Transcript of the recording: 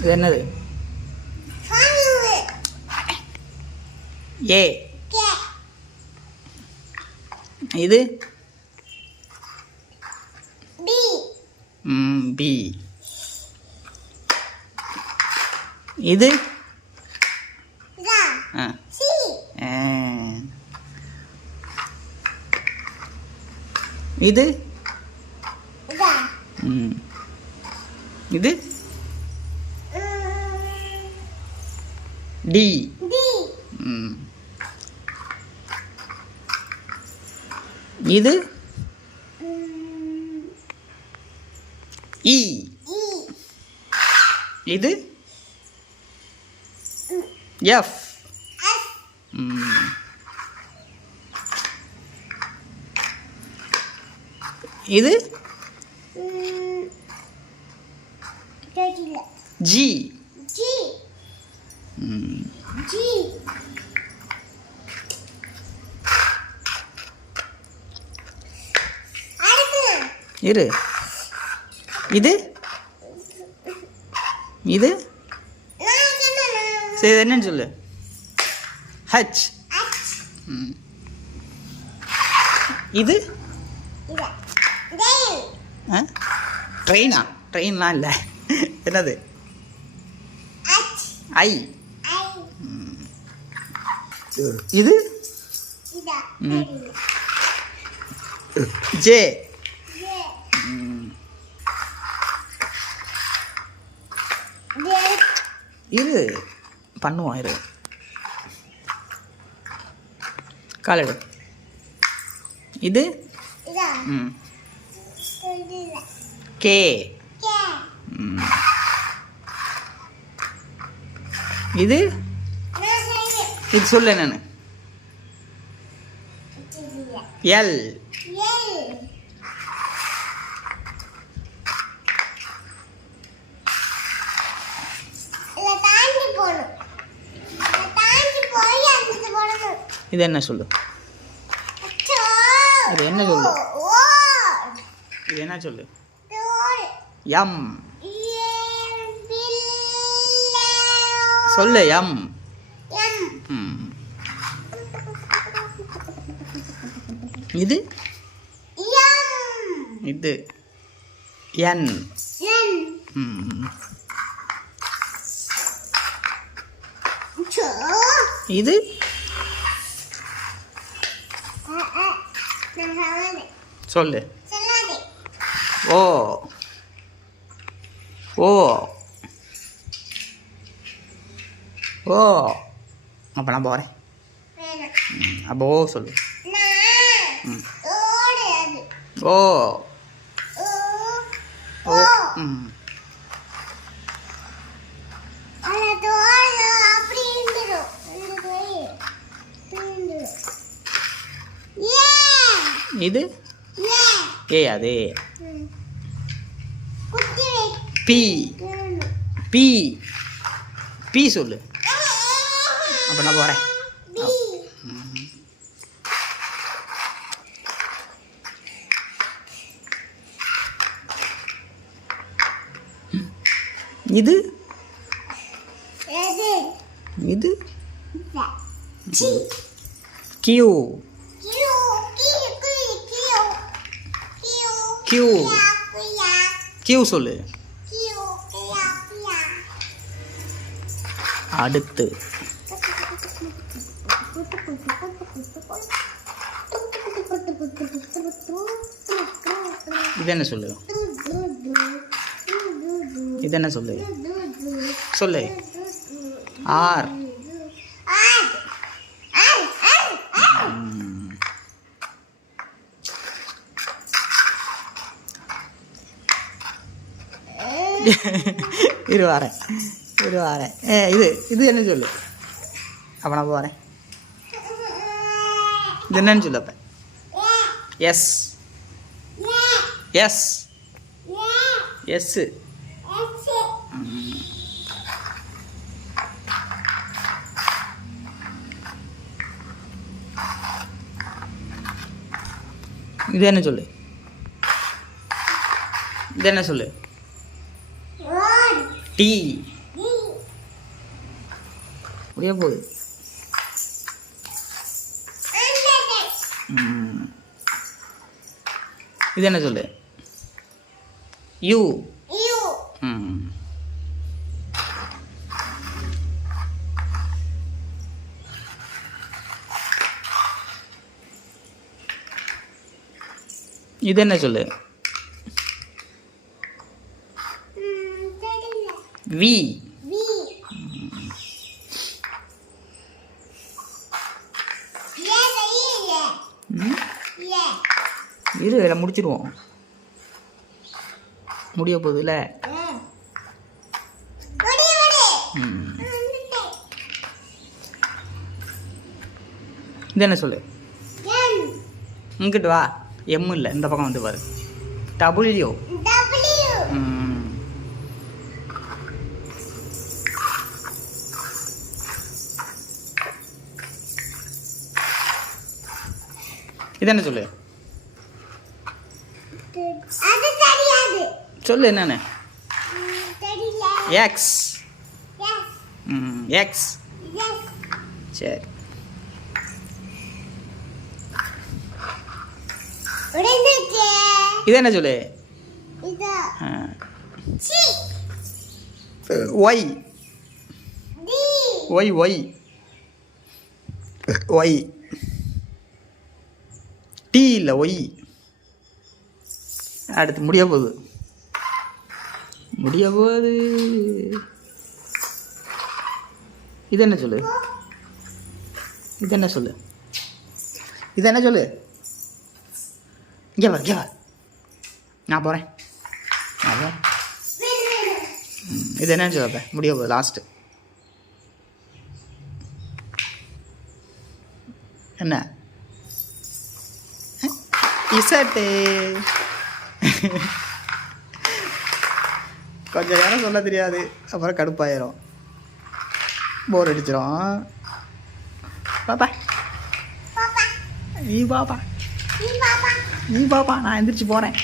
இது என்னது? ஏ. இது? பி. இது? இது? இது? டி. இது? இ இது? எஃப். இது? ஜி ம். இரு. இது? இது? சரி என்னன்னு சொல்லு. ஹச். இது? ட்ரெயினா ட்ரெயின்லாம் இல்லை. என்னது? ஐ இது. ஜே. இரு. பண்ணுவோம் இரு. காலடு இது? கே. இது? இது சொல்லு என்னன்னு. எல். இது என்ன சொல்லு? இது என்ன சொல்லு? இது என்ன சொல்லு? எம். சொல்லு எம். இது? இது. என். இது? சொல்லு. ஓ. ஓ. ஓ. அப்போ நான் போகிறேன் அப்போ ஓ. சொல்லு. ஓ. ஓ. ம். இது? ஏ. அது? பி. பி. பி சொல்லு. அப்போ நான் போகிறேன் இது இது கியூ கியூ கியூ சொல்லு அடுத்து இது என்ன சொல்லு இது என்ன சொல்லு சொல்லு ஆர் ம். இரு வரேன் இரு வரேன் ஏ இது இது என்ன சொல்லு அப்போ நான் போகிறேன் இது என்னன்னு சொல்லு அப்போ எஸ் எஸ் எஸ்ஸு இது என்ன சொல்லு? இது என்ன சொல்லு? டி முடிய போகுது. இது என்ன சொல்லு? யூ. ம். இது என்ன சொல்லு? வி. இரு இதில் முடிச்சிடுவோம். முடிய போகுதுல்ல இது என்ன சொல்லு? இங்கிட்டு வா. எம் இல்லை இந்த பக்கம் வந்து பாரு. டபுள்யூ இது என்ன சொல்லு அது தெரியாது சொல்லு என்னன்னு? எக்ஸ் ம் எக்ஸ் சரி. இது என்ன சொல்லு? Y Y Y Y T. இல்லை ஒய் அடுத்து முடிய போகுது. முடிய போகுது இது என்ன சொல்லு? இது என்ன சொல்லு? இது என்ன சொல்லு? இங்கே வா இங்கே நான் போகிறேன் நான் போகிறேன் இது என்னன்னு சொல்லப்ப முடிய போகுது லாஸ்ட்டு என்ன? இசட்டு. கொஞ்சம் நேரம் சொல்ல தெரியாது. அப்புறம் கடுப்பாயிரும். போர் நீ பாப்பா. நீ பாப்பா. நீ பாப்பா. நான் எந்திரிச்சு போகிறேன்